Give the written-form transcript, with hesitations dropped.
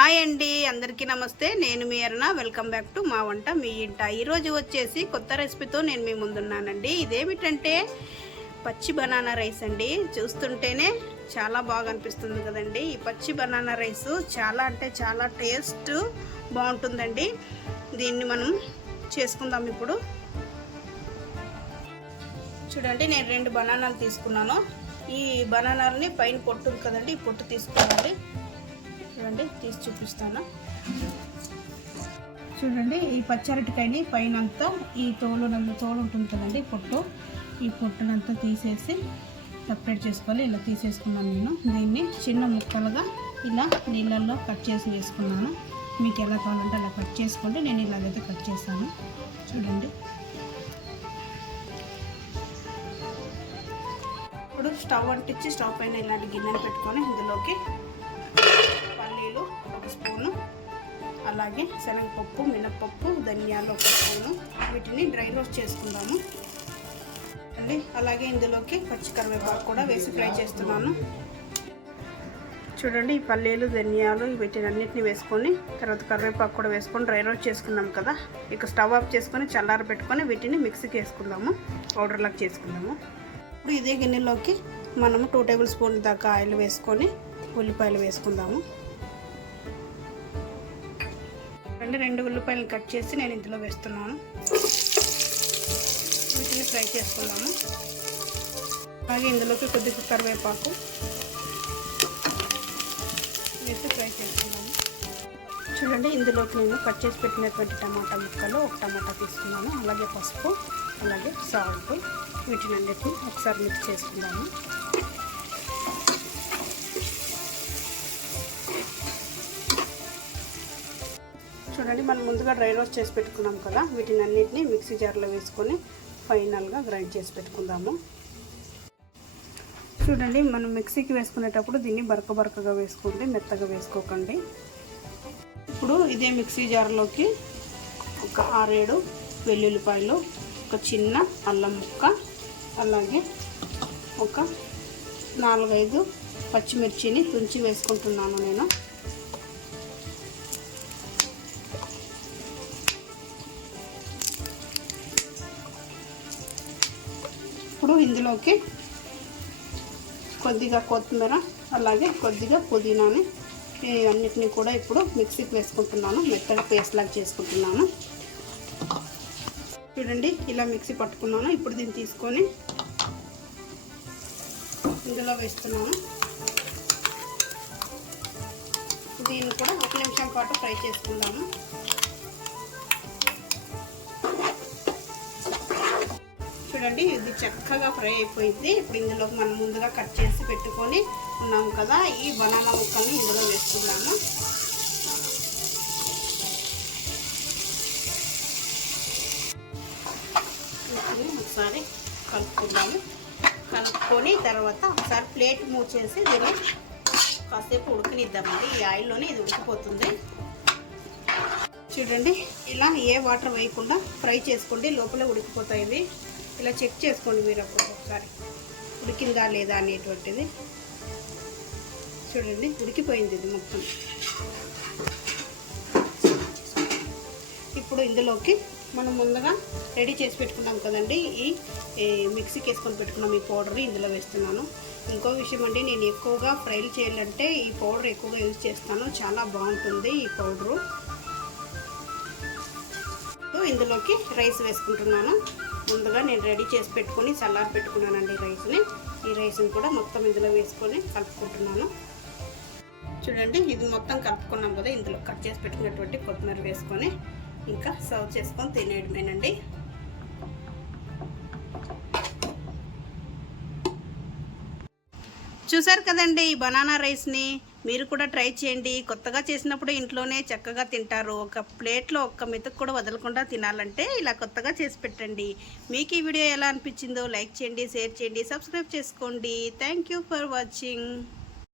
Hi అండి, అందరికీ నమస్తే. నేను మీ అరుణ. వెల్కమ్ బ్యాక్ టు మా వంట మీ ఇంట. ఈరోజు వచ్చేసి కొత్త రెసిపీతో నేను మీ ముందున్నానండి. ఇదేమిటంటే పచ్చి బనానా రైస్ అండి. చూస్తుంటేనే చాలా బాగా అనిపిస్తుంది కదండి. ఈ పచ్చి బనానా రైస్ చాలా అంటే చాలా టేస్ట్ బాగుంటుందండి. దీన్ని మనం చేసుకుందాం ఇప్పుడు. చూడండి, నేను 2 బనానాలు తీసుకున్నాను. ఈ బనానాలని పైన పొట్టు ఉంది కదండి, ఈ పొట్టు తీసుకోవాలి. చూడండి, తీసి చూపిస్తాను. చూడండి, ఈ పచ్చరటికాయని పైన అంతా ఈ తోలు ఉంటుంది కదండి, ఈ పొట్టునంతా తీసేసి సపరేట్ చేసుకోవాలి. ఇలా తీసేసుకున్నాను నేను. దీన్ని చిన్న ముక్కలుగా ఇలా నీళ్ళల్లో కట్ చేసి వేసుకున్నాను. మీకు ఎలా కావాలంటే అలా కట్ చేసుకోండి. నేను ఇలాగైతే కట్ చేశాను. చూడండి, ఇప్పుడు స్టవ్ అంటించి స్టవ్ పైన ఇలాంటి గిన్నెలు పెట్టుకొని ఇందులోకి పల్లీలు 1 స్పూను, అలాగే శనగపప్పు, మినపప్పు, ధనియాలు 1 స్పూను, వీటిని డ్రై రోస్ట్ చేసుకుందాము అండి. అలాగే ఇందులోకి పచ్చి కరివేపాకు కూడా వేసి ఫ్రై చేస్తున్నాను. చూడండి, ఈ పల్లీలు, ధనియాలు వీటిని అన్నిటిని వేసుకొని తర్వాత కరివేపాకు కూడా వేసుకొని డ్రై రోస్ట్ చేసుకున్నాం కదా. ఇక స్టవ్ ఆఫ్ చేసుకొని చల్లార పెట్టుకొని వీటిని మిక్సీకి వేసుకుందాము, పౌడర్ లాగా చేసుకుందాము. ఇప్పుడు ఇదే గిన్నెలోకి మనము 2 టేబుల్ స్పూన్ దాకా ఆయిల్ వేసుకొని ఉల్లిపాయలు వేసుకుందాము. 2 ఉల్లిపాయలు కట్ చేసి నేను ఇందులో వేస్తున్నాను. వీటిని ఫ్రై చేసుకుందాము. అలాగే ఇందులోకి కొద్దిగా కరివేపాకు వేసి ఫ్రై చేసుకుందాము. చూడండి, ఇందులోకి నేను కట్ చేసి పెట్టినటువంటి టమాటా ముక్కలు 1 టమాటా తీసుకున్నాను. అలాగే పసుపు, అలాగే సాల్ట్, వీటిని అన్నిటిని ఒకసారి మిక్స్ చేసుకుందాము. చూడండి, మనం ముందుగా డ్రై రోస్ట్ చేసి పెట్టుకున్నాం కదా, వీటిని అన్నిటిని మిక్సీ జార్లో వేసుకొని ఫైనల్గా గ్రైండ్ చేసి పెట్టుకుందాము. చూడండి, మనం మిక్సీకి వేసుకునేటప్పుడు దీన్ని బరకగా వేసుకోండి, మెత్తగా వేసుకోకండి. ఇప్పుడు ఇదే మిక్సీ జార్లోకి ఒక 6-7 వెల్లుల్లిపాయలు, ఒక చిన్న అల్లం ముక్క, అలాగే ఒక 4-5 పచ్చిమిర్చిని తుంచి వేసుకుంటున్నాను నేను. ఇప్పుడు ఇందులోకి కొద్దిగా కొత్తిమీర, అలాగే కొద్దిగా పుదీనాని అన్నిటినీ కూడా ఇప్పుడు మిక్సీకి వేసుకుంటున్నాను. మెత్తగా పేస్ట్ లాగా చేసుకుంటున్నాను. చూడండి, ఇలా మిక్సీ పట్టుకున్నాను. ఇప్పుడు దీన్ని తీసుకొని ఇందులో వేస్తున్నాను. దీన్ని కూడా 1 నిమిషం పాటు ఫ్రై చేసుకుందాము. చూడండి, ఇది చక్కగా ఫ్రై అయిపోయింది. ఇప్పుడు ఇందులోకి మనం ముందుగా కట్ చేసి పెట్టుకొని ఉన్నాము కదా, ఈ బనానా ముక్కల్ని ఇందులో వేసుకున్నాము. ఒకసారి కలుపుకొని తర్వాత ఒకసారి ప్లేట్ మూవ్ చేసి దీన్ని కాసేపు ఉడకనిద్దామండి. ఈ ఆయిల్లోనే ఇది ఉడికిపోతుంది. చూడండి, ఇలా ఏ వాటర్ వేయకుండా ఫ్రై చేసుకోండి, లోపల ఉడికిపోతాయి. ఇవి ఇలా చెక్ చేసుకోండి మీరు ఒక్కొక్కసారి ఉడికిందా లేదా అనేటువంటిది. చూడండి, ఉడికిపోయింది ఇది మొత్తం. ఇప్పుడు ఇందులోకి మనం ముందుగా రెడీ చేసి పెట్టుకున్నాం కదండి, ఈ మిక్సీకి వేసుకొని పెట్టుకున్నాం ఈ పౌడర్ ఇందులో వేస్తున్నాను. ఇంకో విషయం అండి, నేను ఎక్కువగా ఫ్రైలు చేయాలంటే ఈ పౌడర్ ఎక్కువగా యూజ్ చేస్తాను. చాలా బాగుంటుంది ఈ పౌడరు. ఇందులోకి రైస్ వేసుకుంటున్నాను. ముందుగా నేను రెడీ చేసి పెట్టుకొని చల్లారి పెట్టుకున్నానండి రైస్ని. ఈ రైస్ని కూడా మొత్తం ఇందులో వేసుకొని కలుపుకుంటున్నాను. చూడండి, ఇది మొత్తం కలుపుకున్నాం కదా, ఇందులో కట్ చేసి పెట్టుకున్నటువంటి కొత్తిమీర వేసుకొని ఇంకా సర్వ్ చేసుకొని తినేయడమేనండి. చూసారు కదండి ఈ బనానా రైస్ని. మీరు కూడా ట్రై చేయండి. కొత్తగా చేసినప్పుడు ఇంట్లోనే చక్కగా తింటారు. ఒక ప్లేట్లో ఒక్క మెతుకు కూడా వదలకుండా తినాలంటే ఇలా కొత్తగా చేసి పెట్టండి. మీకు ఈ వీడియో ఎలా అనిపించిందో లైక్ చేయండి, షేర్ చేయండి, సబ్స్క్రైబ్ చేసుకోండి. Thank you for watching.